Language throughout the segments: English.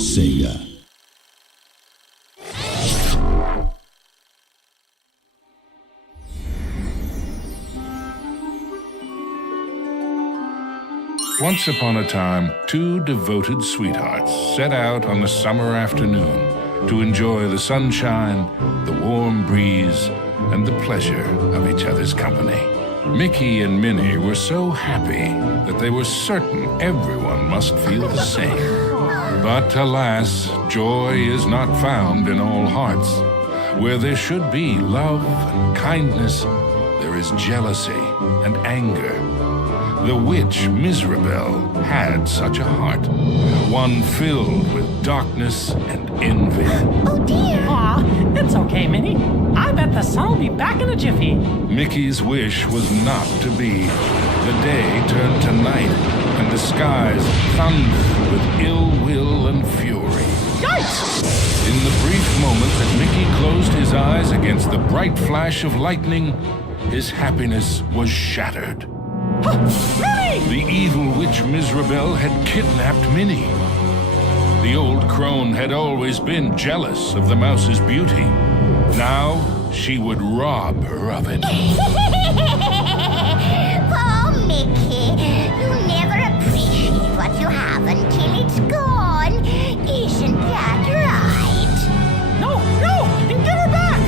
Sega. Once upon a time, two devoted sweethearts set out on a summer afternoon to enjoy the sunshine, the warm breeze, and the pleasure of each other's company. Mickey and Minnie were so happy that they were certain everyone must feel the same. But alas, joy is not found in all hearts. Where there should be love and kindness, there is jealousy and anger. The witch Mizrabel had such a heart, one filled with darkness and envy. Oh dear! Aw, it's okay, Minnie. I bet the sun will be back in a jiffy. Mickey's wish was not to be. The day turned to night, and the skies thundered with ill will and fury. Yikes! In the brief moment that Mickey closed his eyes against the bright flash of lightning, his happiness was shattered. Minnie! The evil witch Mizrabel had kidnapped Minnie. The old crone had always been jealous of the mouse's beauty. Now she would rob her of it. Poor Mickey, you never appreciate what you have until it's gone. Isn't that right? No! Give her back!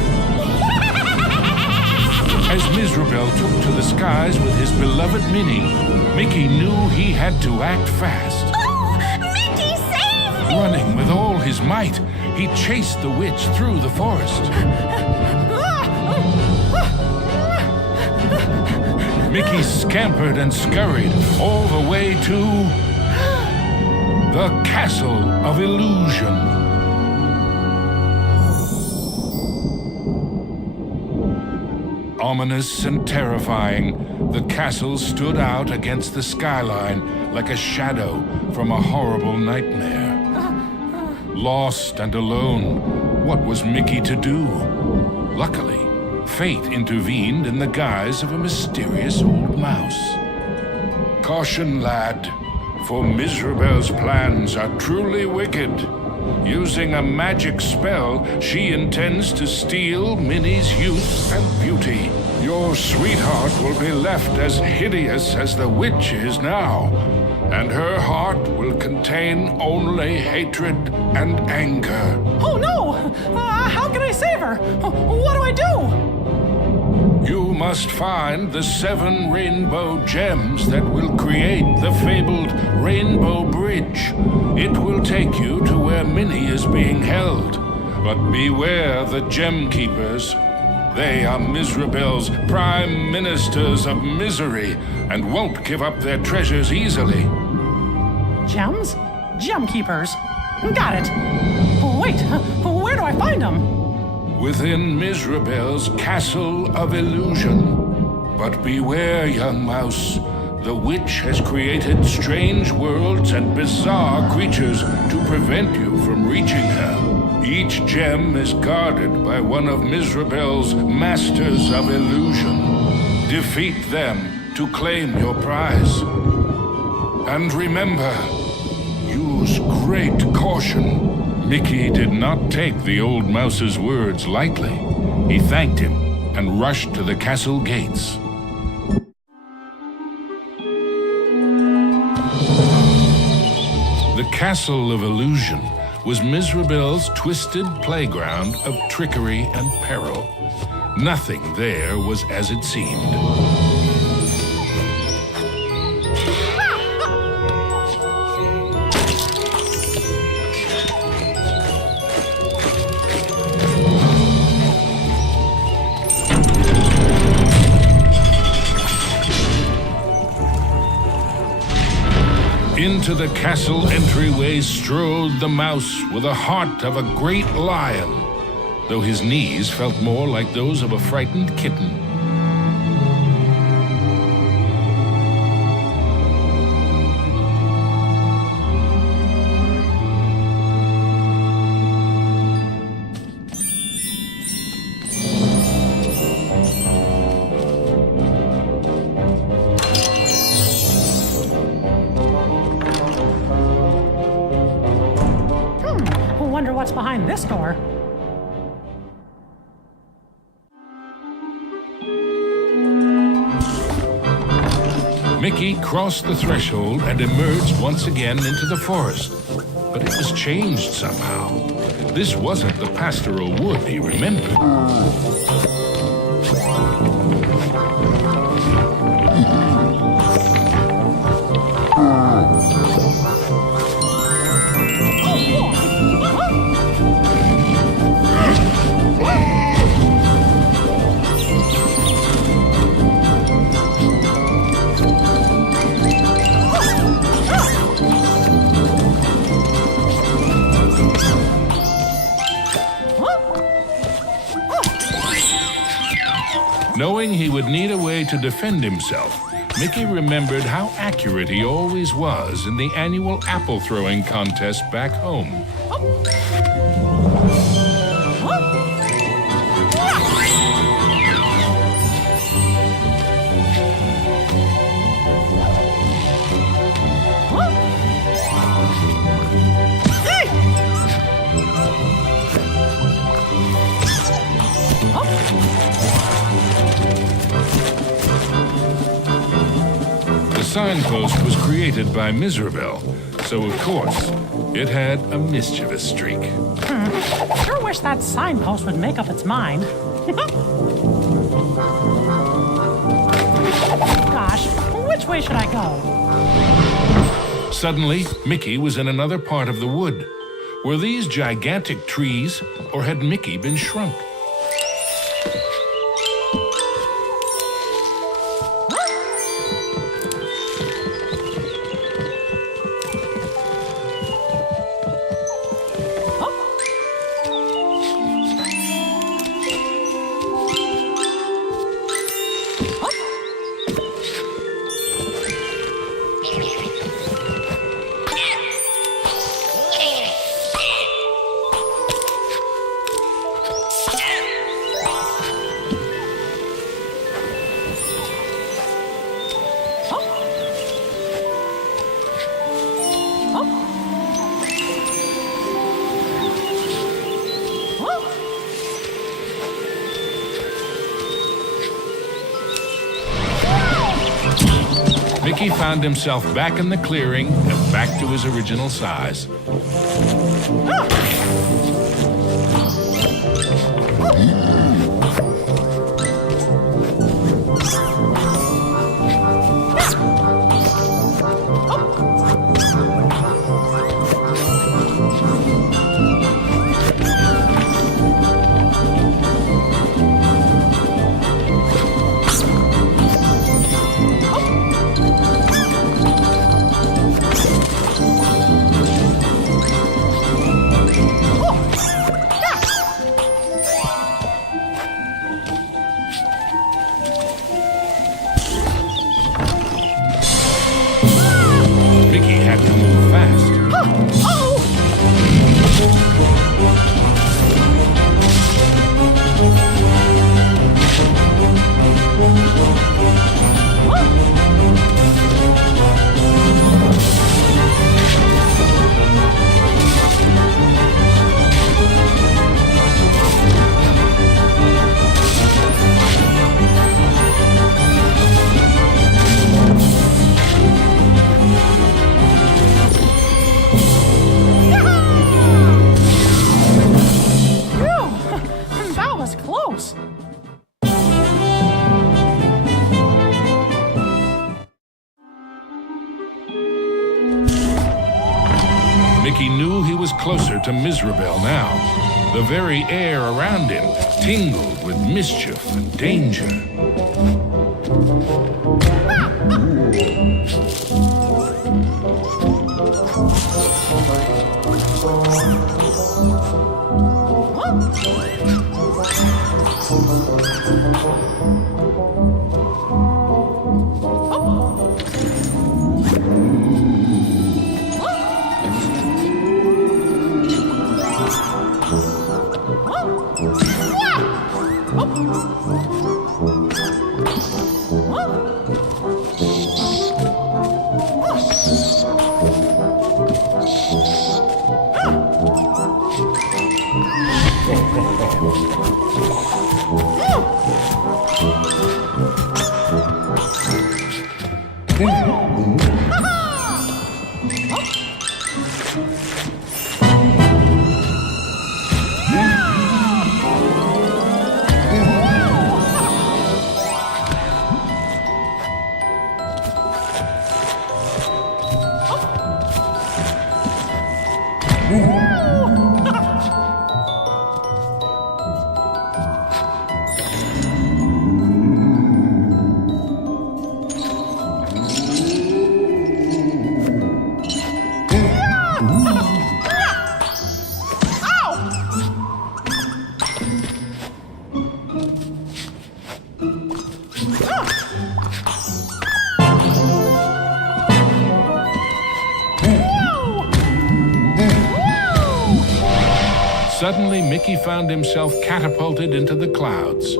As Mizrabel took to the skies with his beloved Minnie, Mickey knew he had to act fast. Oh, Mickey, save me! Running with all his might, he chased the witch through the forest. Mickey scampered and scurried all the way to the Castle of Illusion. Ominous and terrifying, the castle stood out against the skyline like a shadow from a horrible nightmare. Lost and alone, what was Mickey to do? Luckily, fate intervened in the guise of a mysterious old mouse. Caution, lad, for Mizrabel's plans are truly wicked. Using a magic spell, she intends to steal Minnie's youth and beauty. Your sweetheart will be left as hideous as the witch is now, and her heart will contain only hatred and anger. Oh no! How can I save her? What do I do? You must find the 7 rainbow gems that will create the fabled Rainbow Bridge. It will take you to where Minnie is being held. But beware the Gem Keepers. They are Mizrabel's prime ministers of misery and won't give up their treasures easily. Gems? Gem keepers. Got it. Wait, where do I find them? Within Mizrabel's Castle of Illusion. But beware, young mouse. The witch has created strange worlds and bizarre creatures to prevent you from reaching her. Each gem is guarded by one of Mizrabel's Masters of Illusion. Defeat them to claim your prize. And remember, use great caution. Mickey did not take the old mouse's words lightly. He thanked him and rushed to the castle gates. The Castle of Illusion was Mizrabel's twisted playground of trickery and peril. Nothing there was as it seemed. Into the castle entryway strode the mouse with the heart of a great lion, though his knees felt more like those of a frightened kitten. what's behind this door. Mickey crossed the threshold and emerged once again into the forest. But it was changed somehow. This wasn't the pastoral wood he remembered. Knowing he would need a way to defend himself, Mickey remembered how accurate he always was in the annual apple-throwing contest back home. The signpost was created by Mizrabel, so of course, it had a mischievous streak. Sure wish that signpost would make up its mind. Gosh, which way should I go? Suddenly, Mickey was in another part of the wood. Were these gigantic trees, or had Mickey been shrunk? Mickey found himself back in the clearing and back to his original size. Mickey knew he was closer to Mizrabel now. The very air around him tingled with mischief and danger. Suddenly, Mickey found himself catapulted into the clouds.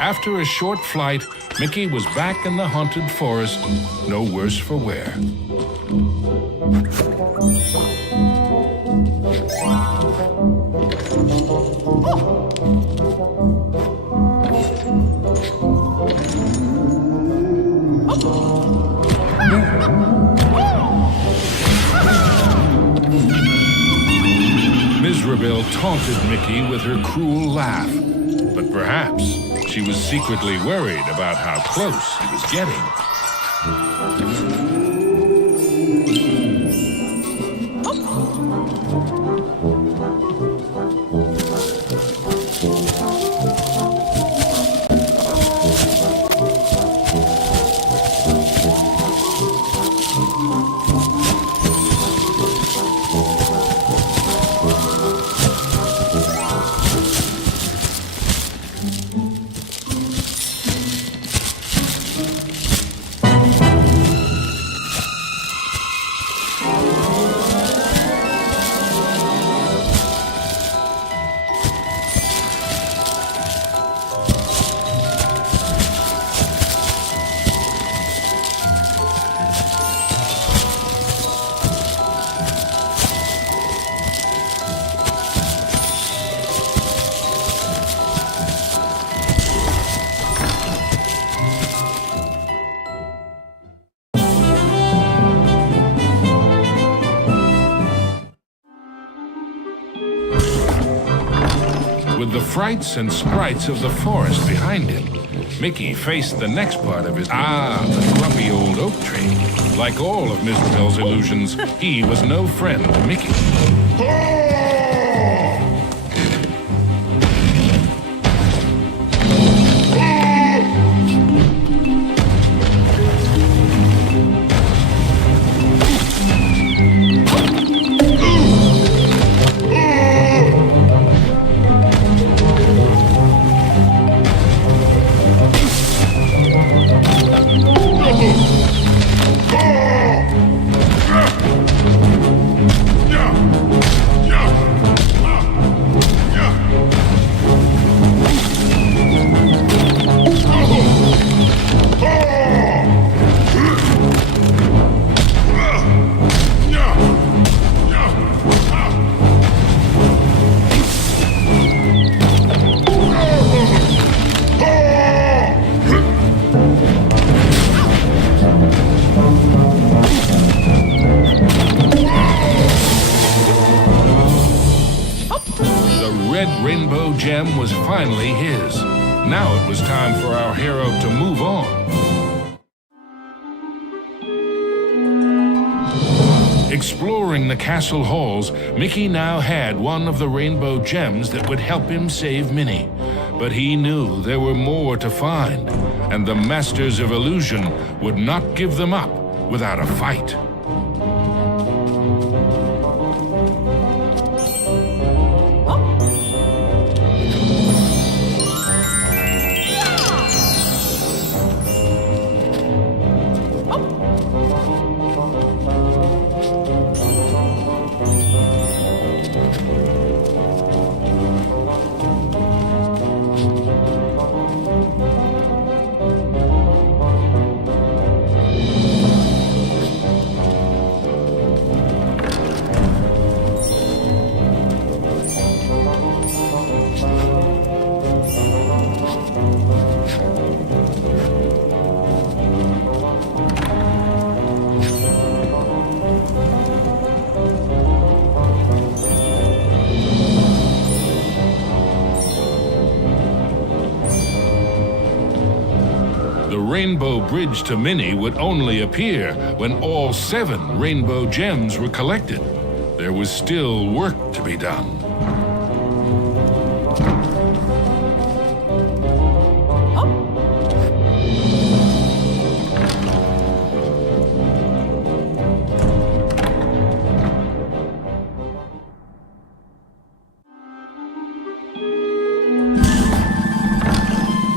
After a short flight, Mickey was back in the haunted forest, no worse for wear. Mizrabel taunted Mickey with her cruel laugh, but perhaps she was secretly worried about how close he was getting. With the frights and sprites of the forest behind him, Mickey faced the next part of his the grumpy old oak tree. Like all of Mizrabel's illusions, he was no friend to Mickey. Rainbow gem was finally his. Now it was time for our hero to move on. Exploring the castle halls, Mickey now had one of the rainbow gems that would help him save Minnie. But he knew there were more to find, and the Masters of Illusion would not give them up without a fight. The Rainbow Bridge to Minnie would only appear when all 7 rainbow gems were collected. There was still work to be done.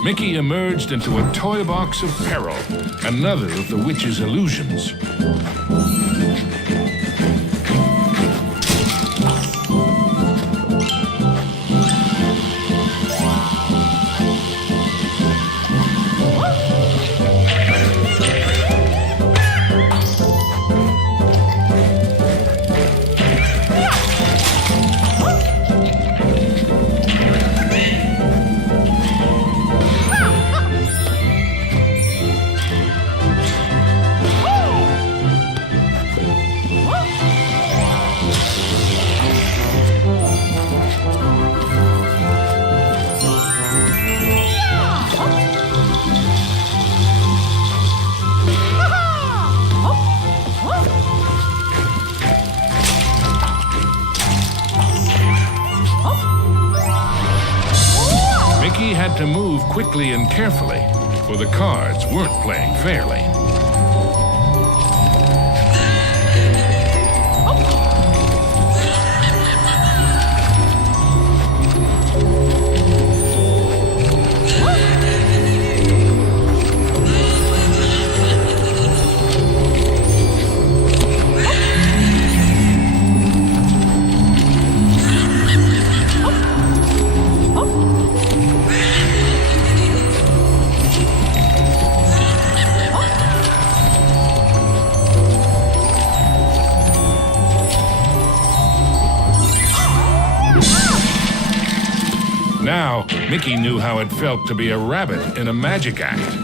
Mickey emerged into a toy box of peril, another of the witch's illusions. Mickey had to move quickly and carefully, for the cards weren't playing fairly. Now, Mickey knew how it felt to be a rabbit in a magic act.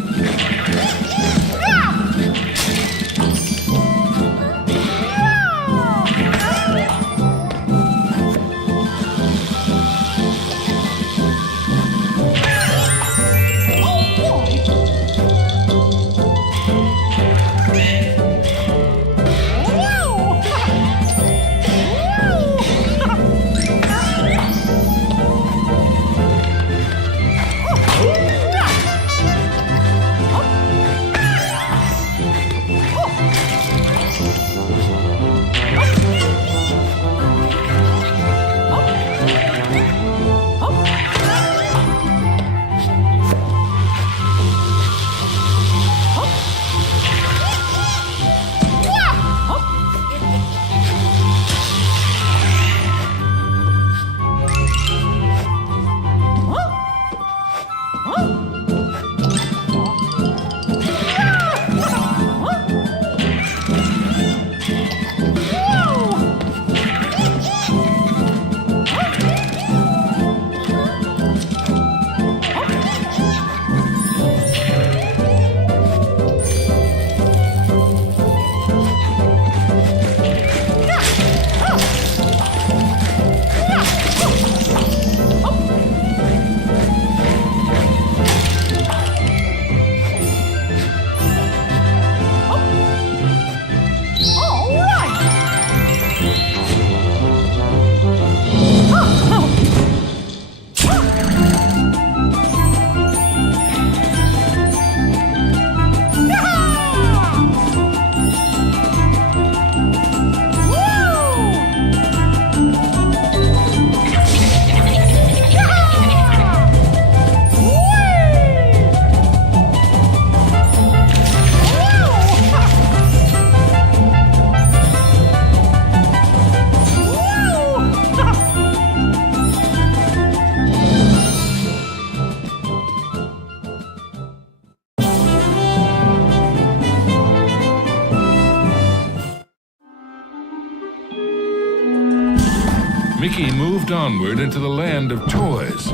Mickey moved onward into the land of toys.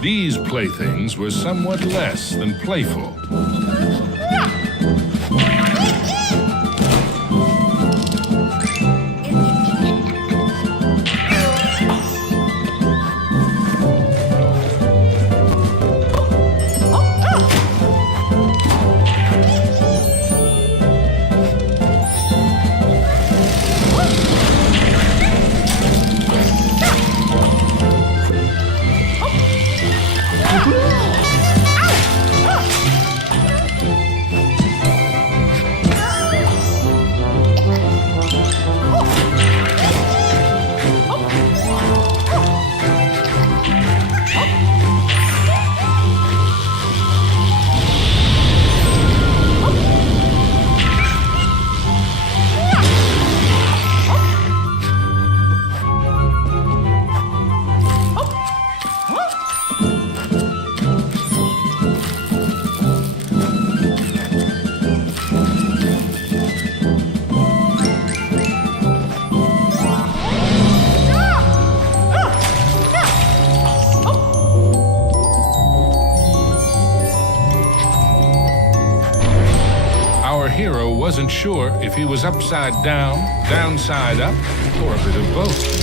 These playthings were somewhat less than playful. Our hero wasn't sure if he was upside down, downside up, or a bit of both.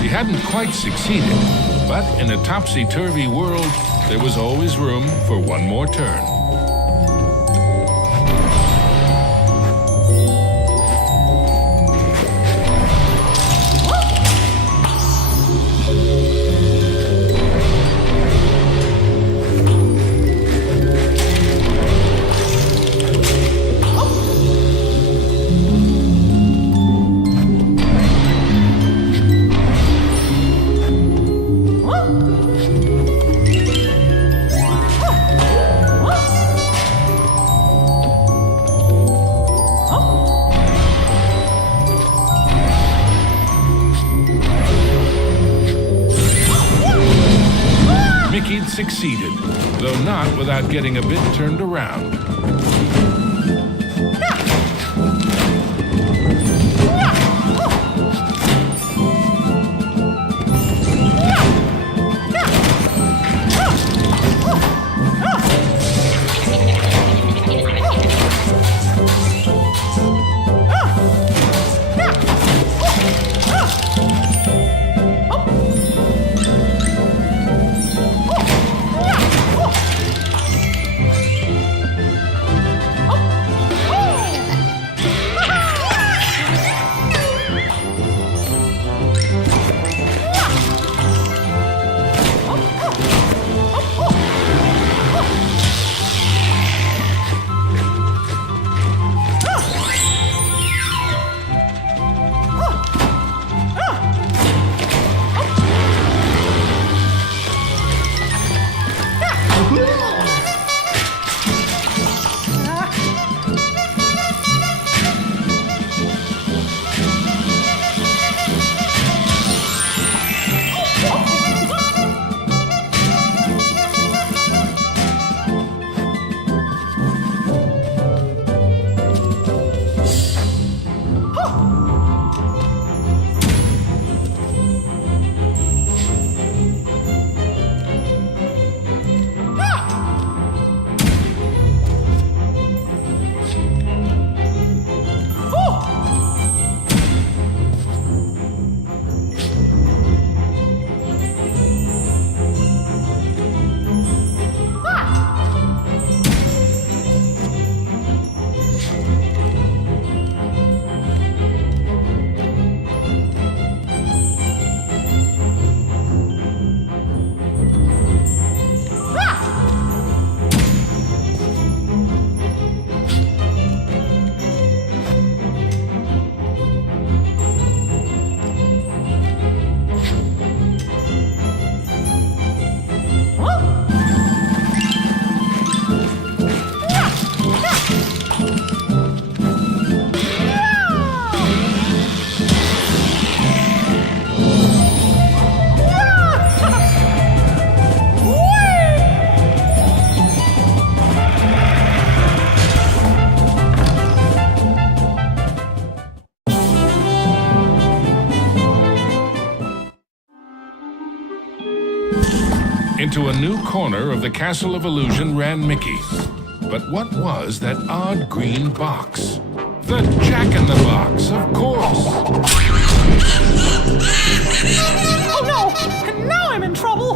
He hadn't quite succeeded, but in a topsy-turvy world, there was always room for one more turn. Mickey'd succeeded, though not without getting a bit turned around. Into a new corner of the Castle of Illusion ran Mickey. But what was that odd green box? The Jack-in-the-Box, of course! Oh no! Now I'm in trouble!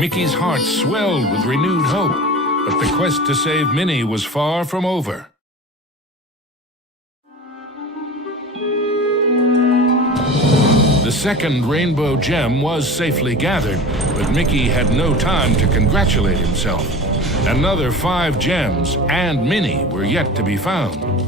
Mickey's heart swelled with renewed hope, but the quest to save Minnie was far from over. The second rainbow gem was safely gathered, but Mickey had no time to congratulate himself. Another 5 gems and Minnie were yet to be found.